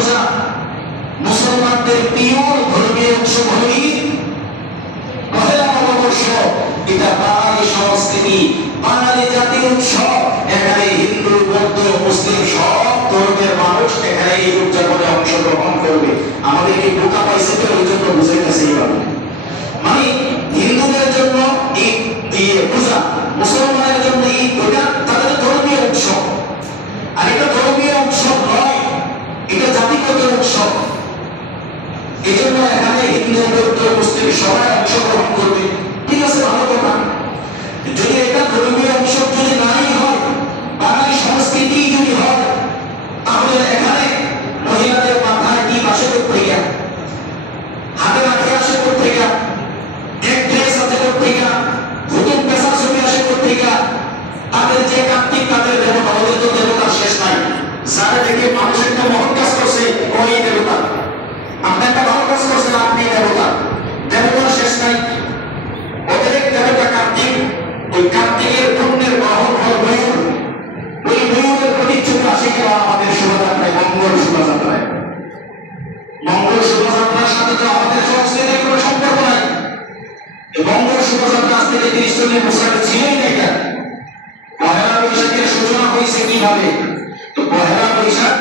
পূজা মুসলমানদের পিওর ধর্মীয় উৎসব হল ঈদ। পহেলা নববর্ষ এটা বাঙালি সংস্কৃতি, বাঙালি জাতীয় উৎসব। এখানে হিন্দু, বৌদ্ধ, মুসলিম সব ধর্মের মানুষ এখানে এই উদযাপনে অংশগ্রহণ করবে। আমাদের এই বোকা পাইছে তো ওই জন্য বুঝাইতেছে এইভাবে, মানে হিন্দুদের জন্য ঈদ দিয়ে পূজা, মুসলমানের জন্য ঈদ, ওটা তাদের ধর্মীয় উৎসব। আর এটা ধর্মীয় উৎসব নয়, এটা জাতিগত উৎসব। এই জন্য এখানে হিন্দু, বৌদ্ধ, মুসলিম সবাই অংশগ্রহণ করবে। ঠিক আছে, ভালো কথা। যদি এটা ধর্মীয় উৎসব যদি নাই হয়, বাঙালি সংস্কৃতি যদি হয়, তাহলে এখানে মহিলাদের মাথায় কি আসে কোথেকে, হাতে রাখে আসে কোথেকে, এক ড্রেস আছে কোথেকে, ভুতুম পেশা ছবি আসে কোথেকে, তাদের যে কার্তিক তাদের দেবতা, ওদের তো দেবতার শেষ নাই। যারা দেখে মানুষ একটা মহৎ কাজ করছে ওই দেবতা, আপনি একটা ভালো কাজ করছেন আপনি দেবতা, দেবতার শেষ নাই। ওদের এক দেবতা কার্তিক, ওই কার্তিকের পুণ্যের বাহন হল ময়ূর। ওই ময়ূরের প্রতিচ্ছবি আসে কেন আমাদের শোভাযাত্রায়, মঙ্গল শোভাযাত্রায়। মঙ্গল শোভাযাত্রার সাথে তো আমাদের সংস্কৃতির কোনো সম্পর্ক নাই। মঙ্গল শোভাযাত্রা আজ থেকে 30-40 বছর আগে ছিলই না। এটা পহেলা বৈশাখের সূচনা হয়েছে কিভাবে? তো পহেলা বৈশাখ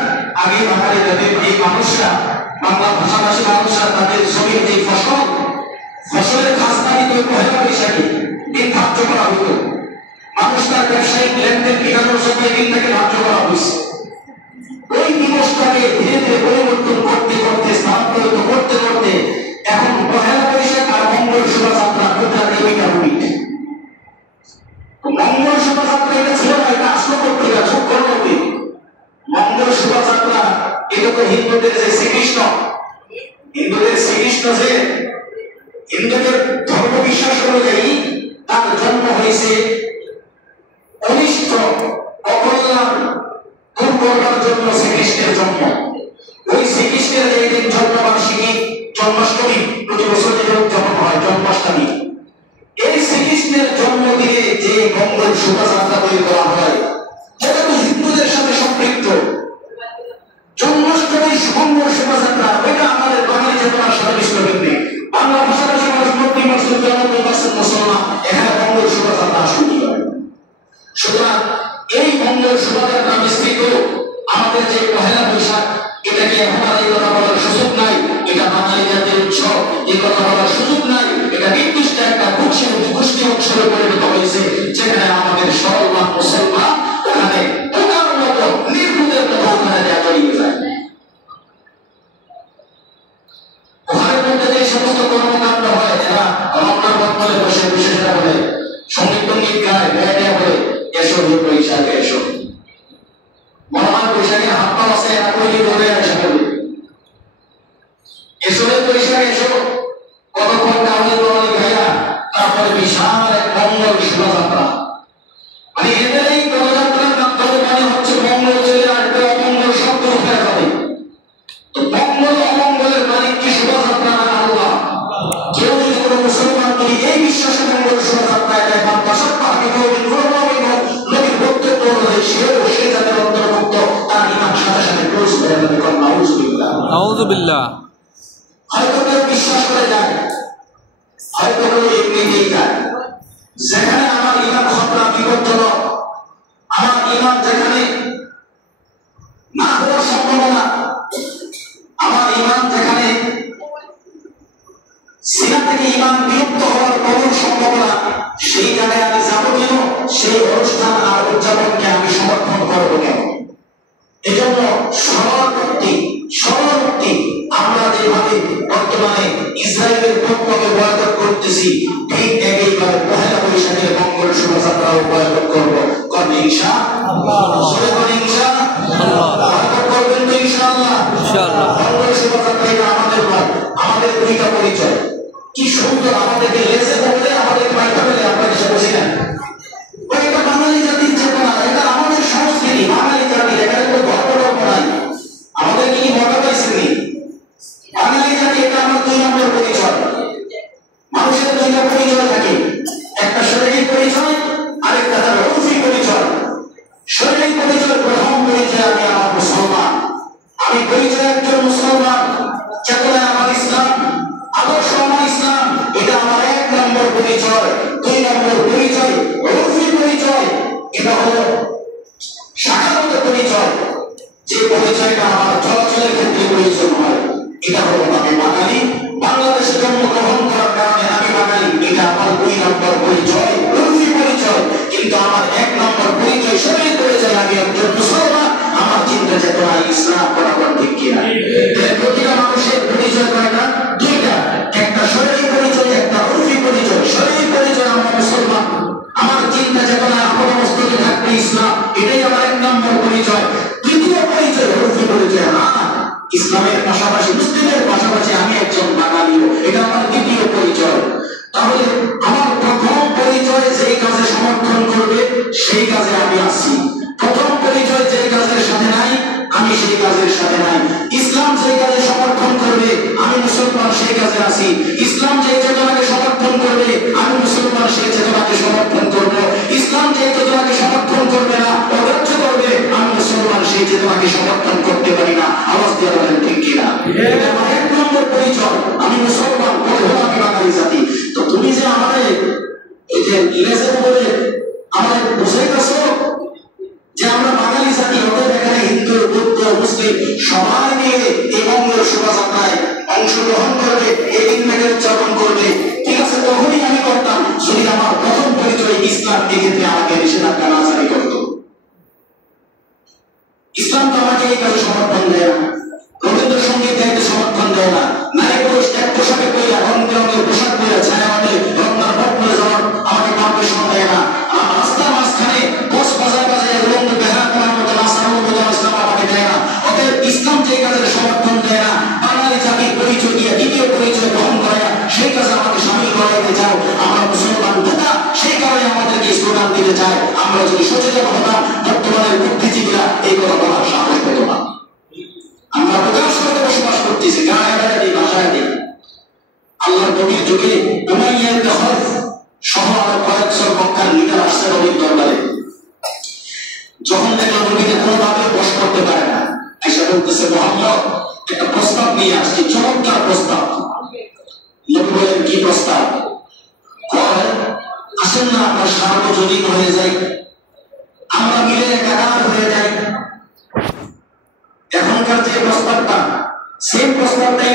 আগে বাঙালি জাতির এই মানুষরা, বাংলা ভাষাভাষী মানুষরা তাদের জমির যে ফসলের খাজনা দিত পহেলা বৈশাখে, দিন ধার্য করা হতো। মানুষ তার ব্যবসায়িক লেনদেন মেটানোর জন্য এই দিনটাকে ধার্য করা হয়েছে। ওই দিবসটাকে ধীরে ধীরে পরিবর্তন করতে করতে, স্থানান্তরিত করতে করতে এখন পহেলা বৈশাখ আর মঙ্গল শোভাযাত্রা দুটা দুইটা মিনিট। মঙ্গল শোভাযাত্রা এটা ছিল না, এটা আসলো পত্রিকা যোগ করতে। মঙ্গল শোভাযাত্রা এটা তো হিন্দুদের যে শ্রীকৃষ্ণ, হিন্দুদের শ্রীকৃষ্ণ যে হিন্দুদের ধর্ম বিশ্বাস অনুযায়ী তার জন্ম হয়েছে অনিষ্ট অকল্যাণ দূর করবার জন্য শ্রীকৃষ্ণের জন্ম। ওই শ্রীকৃষ্ণের এই দিন জন্মবার্ষিকী, জন্মাষ্টমী প্রতি বছর যেটা উদযাপন হয়, জন্মাষ্টমী। এই শ্রীকৃষ্ণের জন্মদিনে যে মঙ্গল শোভাযাত্রা তৈরি করা হয়, এটা তো হিন্দুদের সাথে সম্পৃক্ত। জন্মাষ্টমী মঙ্গল শোভাযাত্রা ওইটা আমাদের বাঙালি চেতনার সাথে মিশ্রভিত্তিক। বাংলা ভাষাভাষী মানুষ 90% মুসলমান, এখানে মঙ্গল শোভাযাত্রা আসলে কি হয়? সুতরাং এই মঙ্গল শোভাযাত্রা মিশ্রিত আমাদের যে পহেলা বৈশাখ, এটাকে এখন আর এই কথা বলার সুযোগ নাই। এটা বাঙালি জাতির উৎসব, এই কথা বলার সুযোগ নাই। এটা নির্দিষ্ট একটা গোষ্ঠী উৎসবে পরিণত হয়েছে, যেখানে আমাদের সরলমান মুসলমান ওখানে পোকার মতো, নির্বুদের মতো ওখানে দেয়া জড়িয়ে যায়। ওখানের মধ্যে যে সমস্ত কর্মকাণ্ড হয়, এরা রমনার বদলে বসে বিশেষরা বলে সঙ্গীত টঙ্গীত গায়, বেড়ে বলে এসো বৈশাখে এসো। মহান বৈশাখে হাত পা আছে, এরা কইলে ধরে আসে বলে এসো বৈশাখে এসো। কতক্ষণ কাউকে দোয়ালি খাইয়া তারপরে বিশাল এক মঙ্গল শোভাযাত্রা। মানে এদের এই পদযাত্রার মাধ্যমে মানে হচ্ছে মঙ্গল চলে আসবে, অমঙ্গল শব্দ উঠে যাবে। তো মঙ্গল অমঙ্গলের মালিক কি শোভাযাত্রা না আল্লাহ? কেউ যদি কোনো মুসলমান যদি এই বিশ্বাসে মঙ্গল শোভাযাত্রায় যায়, বা পাশাপ পাকে কেউ নবীর বক্তব্য অনুযায়ী সেও সে যাদের অন্তর্ভুক্ত, তার ইমান সাথে সাথে ক্লোজ করে যাবে। নাউযুবিল্লাহ, নাউযুবিল্লাহ। হয়তো কেউ বিশ্বাস করে যায়, হয়তো কেউ এমনিতেই যায়। যেখানে আমার ইমান খতরা বিপজ্জনক, আমার ইমান যেখানে না হওয়ার সম্ভাবনা, আমার ইমান যেখানে সিনা থেকে ইমান বিলুপ্ত হওয়ার প্রবল সম্ভাবনা, সেই জায়গায় আমি যাবো কেন? সেই অনুষ্ঠান আর উদযাপনকে আমি সমর্থন করবো কেন? এজন্য সরলমুক্তি আমরা যেভাবে বর্তমানে ইসরায়েলের পক্ষকে বয়কট করতেছি, ঠিক একইভাবে পহেলা বৈশাখের মঙ্গল শোভাযাত্রাও বয়কট করবো। করবে ইনশাআল্লাহ, বয়কট করবেন তো ইনশাআল্লাহ। মঙ্গল শোভাযাত্রা এটা আমাদের নয়, আমাদের দুইটা পরিচয়। কি সুন্দর আমাদেরকে লেজে বলে আমাদেরকে মাইকা ফেলে আমরা এসে বসি না। এটা বাঙালি জাতির চেতনা, এটা আমাদের সংস্কৃতি, বাঙালি জাতি, এখানে কোনো গর্ব নাই। আমাদের কি মজা পাইছেনি? বাঙালি জাতি এটা আমার 2 নম্বর পরিচয়। মানুষের 2টা পরিচয় থাকে, একটা শারীরিক পরিচয়, আরেকটা তার রূপী পরিচয়। শারীরিক পরিচয় প্রথম পরিচয় আমি আমার মুসলমান, আমি পরিচয় একজন মুসলমান, চেতনা আমার ইসলাম, আদর্শ আমার ইসলাম, এটা আমার 1 নম্বর পরিচয়। 2 নম্বর পরিচয় রূপী পরিচয়, এটা হলো শাখাগত পরিচয়, যে পরিচয়টা আমার চলাচলের ক্ষেত্রে প্রয়োজন হয়। এটা হলো আমি বাঙালি, বাংলাদেশে জন্মগ্রহণ করার কারণে আমি বাঙালি, এটা আমার 2 নম্বর পরিচয়, রূপী পরিচয়। কিন্তু আমার 1 নম্বর পরিচয় শরীর পরিচয়, আমি একজন মুসলমান, আমার চিন্তা চেতনা ইসলাম বরাবর ঠিক কিনা। প্রতিটা মানুষের পরিচয় কয়টা? 2টা, একটা শরীর পরিচয়, একটা রূপী পরিচয়। শরীর পরিচয় আমরা মুসলমান, আমার চিন্তা চেতনা আমার মস্তকে থাকবে ইসলাম, এটাই আমার 1 নম্বর পরিচয়। দ্বিতীয় পরিচয় রূপী পরিচয়, ইসলামের পাশাপাশি মুসলিমের পাশাপাশি আমি একজন বাঙালিও, এটা আমার দ্বিতীয় পরিচয়। তাহলে আমার প্রথম পরিচয় যেই কাজে সমর্থন করবে সেই কাজে আমি আছি। প্রথম পরিচয় যেই কাজের সাথে নাই আমি সেই কাজের সাথে নাই। ইসলাম যেই কাজে সমর্থন করবে আমি মুসলমান, সেই কাজে আছি। ইসলাম যে চেতনাকে সমর্থন করবে আমি মুসলমান, সেই চেতনাকে সমর্থন করব। ইসলাম যে চেতনাকে সমর্থন করবে না, অগ্রাহ্য করবে, আমি মুসলমান, সেই চেতনাকে সমর্থন করতে পারি না। আওয়াজ দিয়ে বলেন ঠিক কিনা। এটা আমার 1 নম্বর পরিচয়, আমি মুসলমান, আমি বাঙালি জাতি। তো তুমি যে আমাদের এই যে ইংরেজের বলে আমাদের বুঝাইতেছো যে আমরা বাঙালি জাতি, অতএব এখানে হিন্দু, বৌদ্ধ, মুসলিম সবাই মিলে এই মঙ্গল শোভাযাত্রায় অংশগ্রহণ করবে, এই দিনটাকে উদযাপন করবে। ঠিক আছে, তখনই আমি করতাম যদি আমার প্রথম পরিচয় ইসলাম, এক্ষেত্রে আমাকে নিষেধাজ্ঞা না জারি করত। ইসলাম তো আমাকে এই কাজে সমর্থন দেয় না, রবীন্দ্রসঙ্গীত গাইতে সমর্থন দেয় না, নারী পুরুষ এক পোশাকে পরে রং বেরঙের পোশাক পরে ছায়া মাঠে রঙার ভোট করে যাওয়ার আমাকে পারমিশন দেয় না। রাস্তার মাঝখানে বস বাজায় বাজায় রঙ বেহা করার মতো নাচানোর মতো ইসলাম আমাকে দেয় না। অতএব ইসলাম যে কাজের সমর্থন দেয় না, বাঙালি জাতির পরিচয় দিয়ে দ্বিতীয় পরিচয় গ্রহণ করে সেই কাজে আমাকে সামিল করাইতে চাও, আমরা মুসলমান বোকা, সেই কারণে আমাদেরকে স্লোগান দিতে চায়। আমরা যদি সচেতন হতাম, বর্তমানের বুদ্ধিজীবীরা এই কথা বলার সাহস পেত না। আমরা প্রকাশ করে বসবাস করতেছি, গায়ে গায়ে ভাষায় দিই। আল্লাহর নবীর যুগে উমাইয়া ইবনে খালফ সহ আরো কয়েকশো মক্কার লিডার আসছে নবীর দরবারে। যখন দেখলো নবীকে কোনোভাবে বশ করতে পারে না, আয়েশা বলতেছে, মুহাম্মদ একটা প্রস্তাব নিয়ে আসছি, চমৎকার প্রস্তাব। নবী বলেন, কি প্রস্তাব? আসেন না আমরা সার্বজনীন হয়ে যাই, আমরা মিলে একাকার হয়ে যাই। এখনকার যে প্রস্তাবটা, সেই প্রস্তাবটাই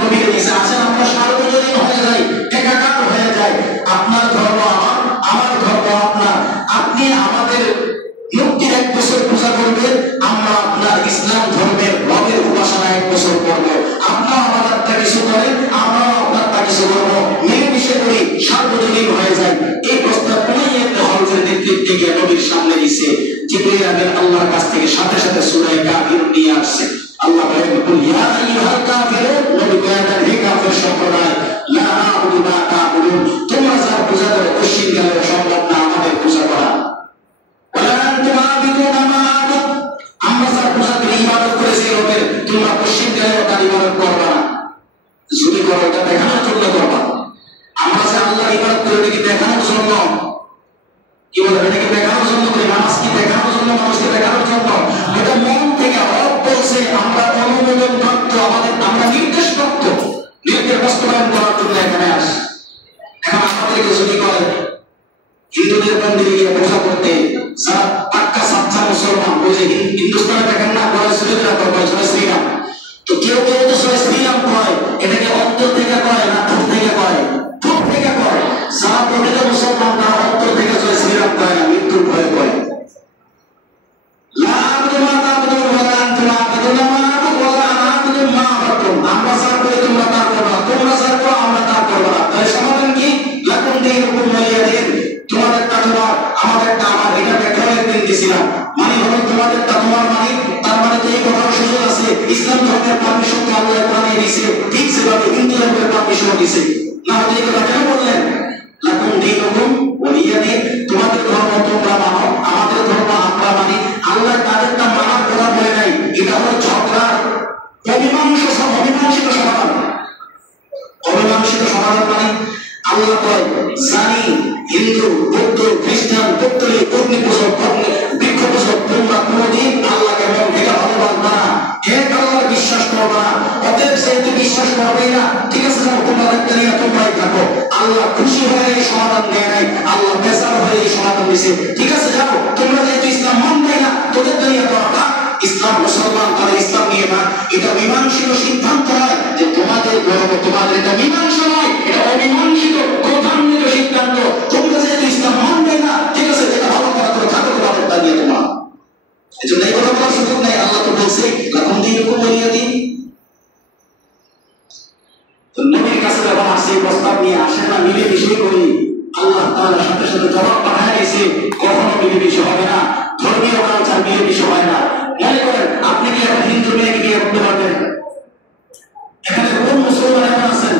নবীকে দিয়েছে, আসেন আমরা সার্বজনীন হয়ে যাই, একাকার হয়ে যাই। আপনার ধর্ম আমার, আমার ধর্ম আপনার, আপনি আমাদের মুক্তির 1 বছর পূজা করবেন, আমরা আপনার ইসলাম ধর্মের রবের উপাসনা 1 বছর করবো। আপনার আমাদেরটা কিছু করেন, আমরাও আপনারটা কিছু করবো, মিলেমিশে করি, সার্বজনীন হয়ে যায়। এই প্রস্তাব উমাইয়া ইবনে খালফের নেতৃত্বে গিয়ে নবীর সামনে দিছে। জিবরাইল আমিন আল্লাহর কাছ থেকে সাথে সাথে সূরা কাফিরুন নিয়ে আসছে। আল্লাহ বলেন, কুল ইয়া আইয়ুহাল কাফিরুন, নবী বলেন, হে কাফের সম্প্রদায়, লা আ'বুদু মা তা'বুদুন, তোমরা যার পূজা করো অশ্বিন গেলেও সম্ভব না আমাদের পূজা করা। ওয়ালা আনতুম আ'বিদুনা মা আ'বুদ, আমরা যার পূজা করি, ইবাদত করে সেই রবের, তোমরা অশ্বিন গেলেও তার ইবাদত করবা না। যদি করো এটা দেখানোর জন্য করবা। আমরা যে আল্লাহর ইবাদত করি এটা কি দেখানোর জন্য? কি বলে, এটা কি দেখানোর জন্য করি? নামাজ কি দেখানোর জন্য, মানুষকে দেখানোর জন্য? এটা মন থেকে রব বলছে, আমরা অনুমোদন প্রাপ্ত, আমাদের আমরা নির্দেশ প্রাপ্ত, নির্দেশ বাস্তবায়ন করার জন্য এখানে আসি। এখন আমাদেরকে যদি করে হিন্দুদের মন্দিরে গিয়ে পূজা করতে, যারা পাক্কা সাচ্চা মুসলমান, ওই যে হিন্দুস্তানে দেখেন না বলে সুরেন্দ্রা কয় জয় শ্রীরাম, তো কেউ কেউ তো জয় শ্রীরাম কয়, এটাকে অন্তর থেকে কয় না ঠোঁট থেকে কয়? ঠোঁট থেকে কয়। যারা প্রকৃত মুসলমান তারা অন্তর থেকে জয় শ্রীরাম কয় না, মৃত্যুর ভয়ে কয়। আমরা যার করি তোমরা তার করবা না, তোমরা যার করো আমরা তার করবো না। তাহলে সমাধান কি? লাকুম দীনুকুম ওয়ালিয়া দীন, তোমাদেরটা তোমার, আমাদেরটা আমার। এটা ব্যাখ্যা একদিন দিছিলাম, মানে হলো তোমাদেরটা তোমার, মানে তার মানে তো এই কথার সুযোগ আছে, ইসলাম ধর্মের পারমিশন তো আল্লাহ কোরআনে দিয়েছে, ঠিক সেভাবে হিন্দু ধর্মের পারমিশন দিয়েছে না। হলে এই কথা কেন বললেন? লাকুম দীনুকুম ওয়ালিয়া দীন, তোমাদের ধর্ম তোমরা মানো, আমাদের ধর্ম আমরা মানি। আল্লাহ তাদেরটা মানার কথা বলে নাই, এটা হলো ঝগড়ার অমীমাংসিত সমাধান। অমীমাংসিত সমাধান মানে আল্লাহ কয়, জানি হিন্দু, বৌদ্ধ, খ্রিস্টান, পৌত্তলিক, অগ্নি পূজক, বৃক্ষ পূজক, তোমরা কোনোদিন আল্লাহকে মন থেকে ভালোবাসবা না। এক আল্লাহর যেহেতু বিশ্বাস করবেই না, ঠিক আছে যাও তোমাদেরকে নিয়ে তোমরাই থাকো। আল্লাহ খুশি হয়ে এই সমাধান দেয় নাই, আল্লাহ বেজার হয়ে এই সমাধান দিয়েছে। ঠিক আছে যাও তোমরা যেহেতু ইসলাম মানবে না, তোদের নিয়ে তোরা থাক। ইসলাম মুসলমান তাদের ইসলাম নিয়ে থাক। এটা মীমাংসিত সিদ্ধান্ত নয় যে তোমাদের গর্ব, তোমাদের এটা মীমাংসা নয়, এটা অমীমাংসিত ক্রোধান্বিত সিদ্ধান্ত। তোমরা যেহেতু ইসলাম মানবে না, ঠিক আছে যেটা ভালো করা করে থাকো, তোমাদেরটা নিয়ে তোমার। এজন্য এই কথা বলার সুযোগ নেই। আল্লাহ তো বলছে লাকুম দীনুকুম ওয়ালিয়া দীন। নবীর কাছে যখন আসে প্রস্তাব নিয়ে আসে না মিলেমিশে করি, আল্লাহ তাআলার সাথে সাথে জবাব পাঠায় দিয়েছে কখনো মিলেমিশে হবে না। ধর্মীয় কালচার মিলেমিশে হয় না। মনে করেন আপনি কি এখন হিন্দু মেয়েকে বিয়ে করতে পারবেন? এখানে কোন মুসলমান এখন আছেন